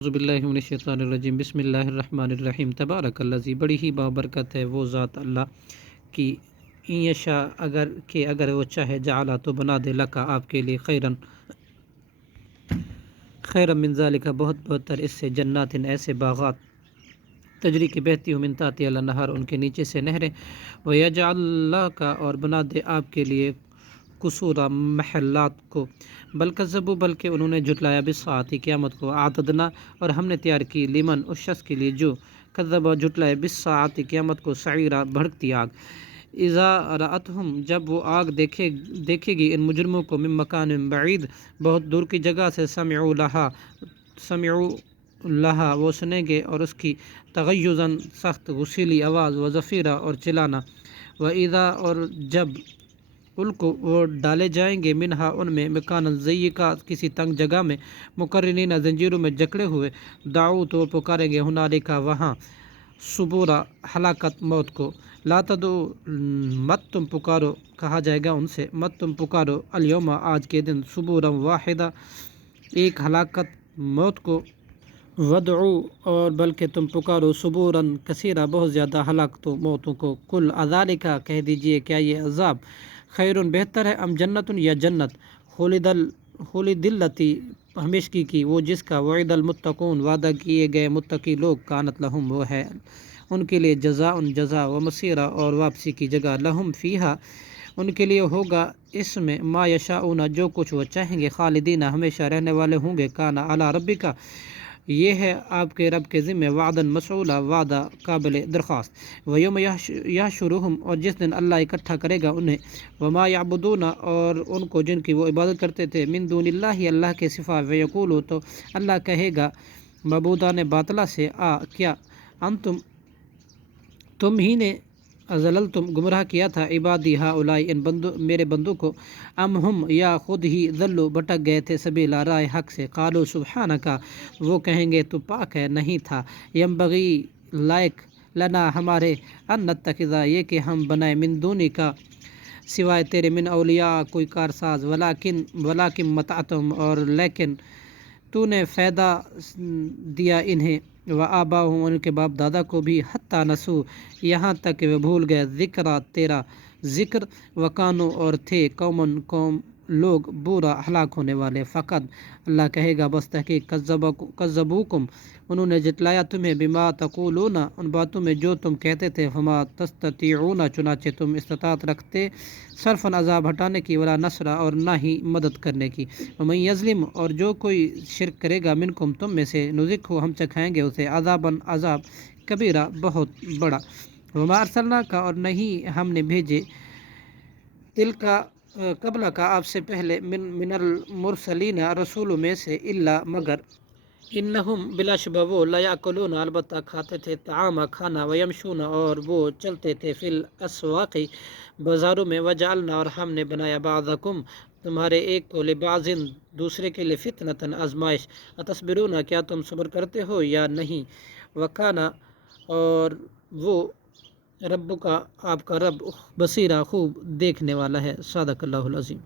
اعوذ باللہ من الشیطان الرجیم بسم اللہ الرحمن الرحیم تبارک الذی بڑی ہی بابرکت ہے وہ ذات اللہ کی ان یشاء اگر وہ چاہے جعلا تو بنا دے لکا آپ کے لیے خیرا من ذالک بہت بہتر اس سے جنات ایسے باغات تجری کی بہتی ہو من تحتها الانہار ان کے نیچے سے نہریں ویجعل لکا اور بنا دے آپ کے لیے قصورا محلات کو بل کذبوا بلکہ انہوں نے جھٹلایا بالساعۃ قیامت کو اعتدنا اور ہم نے تیار کی لمن اس شخص کے لیے جو کذب جھٹلائے بالساعۃ قیامت کو سعیرا بھڑکتی آگ اذا رأتہم جب وہ آگ دیکھے گی ان مجرموں کو من مکان بعید بہت دور کی جگہ سے سمعوا لہا وہ سنیں گے اور اس کی تغیظاً سخت غسیلی آواز و زفیرہ اور چلانا وَإِذَا اور جب کو وہ ڈالے جائیں گے منہا ان میں مکان ضیقہ کسی تنگ جگہ میں مقرنین زنجیروں میں جکڑے ہوئے دعو تو وہ پکاریں گے ہنالکا وہاں صبورا ہلاکت موت کو لا تدعو مت تم پکارو کہا جائے گا ان سے مت تم پکارو الیوم آج کے دن صبورا واحدہ ایک ہلاکت موت کو ودعو اور بلکہ تم پکارو صبوراً کثیرہ بہت زیادہ ہلاکتوں موتوں کو کل اذالکا کہہ دیجئے کیا یہ عذاب خیرٌ بہتر ہے ام جنتٌ یا جنت خلد التی ہمیشگی کی وہ جس کا وعد المتقون وعدہ کیے گئے متقی لوگ کانت لہم وہ ہے ان کے لیے جزا و مصیرہ اور واپسی کی جگہ لہم فیہا ان کے لیے ہوگا اس میں ما یشاؤون جو کچھ وہ چاہیں گے خالدین ہمیشہ رہنے والے ہوں گے کانا علی ربک یہ ہے آپ کے رب کے ذمہ وعداً مسئولا وعدہ قابل درخواست ویوم یحشرہم اور جس دن اللہ اکٹھا کرے گا انہیں وما یعبدون اور ان کو جن کی وہ عبادت کرتے تھے من دون اللہ کے سوا ویقولو تو اللہ کہے گا معبودان باطلہ سے کیا انتم تم ہی نے ضللتم گمراہ کیا تھا عبادی ہؤلاء ان میرے بندوں کو ام ہم یا خود ہی ضلوا بھٹک گئے تھے سبیلا راہ حق سے قالوا سبحانکا وہ کہیں گے تو پاک ہے نہیں تھا ینبغی لائق لنا ہمارے ان نتخذا یہ کہ ہم بنائے من دونی کا سوائے تیرے من اولیاء کوئی کارساز ولیکن متعتم اور لیکن تو نے فائدہ دیا انہیں و آباؤہم ان کے باپ دادا کو بھی حتی نسو یہاں تک کہ وہ بھول گئے ذکرہ تیرا ذکر وکانو اور تھے قوم لوگ برا ہلاک ہونے والے فقط اللہ کہے گا بس تحقیق کذبوکم انہوں نے جتلایا تمہیں بما تقولون ان باتوں میں جو تم کہتے تھے فما تستطیعون چنانچہ تم استطاعت رکھتے صرفاً عذاب ہٹانے کی ولا نصرہ اور نہ ہی مدد کرنے کی ومن یظلم اور جو کوئی شرک کرے گا منکم تم میں سے نذقہ ہم چکھائیں گے اسے عذاب کبیرہ بہت بڑا وما ارسلناک اور نہیں ہم نے بھیجے تلکا قبل کا آپ سے پہلے من المرسلین رسولوں میں سے الا مگر انہم بلا شبہ وہ لیاکلون البتہ کھاتے تھے طعام کھانا ویمشون اور وہ چلتے تھے فی الاسواق بازاروں میں وجعلنا اور ہم نے بنایا بعضکم تمہارے ایک کو لبعض دوسرے کے لیے فتنۃ آزمائش اتصبرون کیا تم صبر کرتے ہو یا نہیں وکانا اور وہ رب کا آپ کا رب بصیرہ خوب دیکھنے والا ہے صادق اللہ العظیم.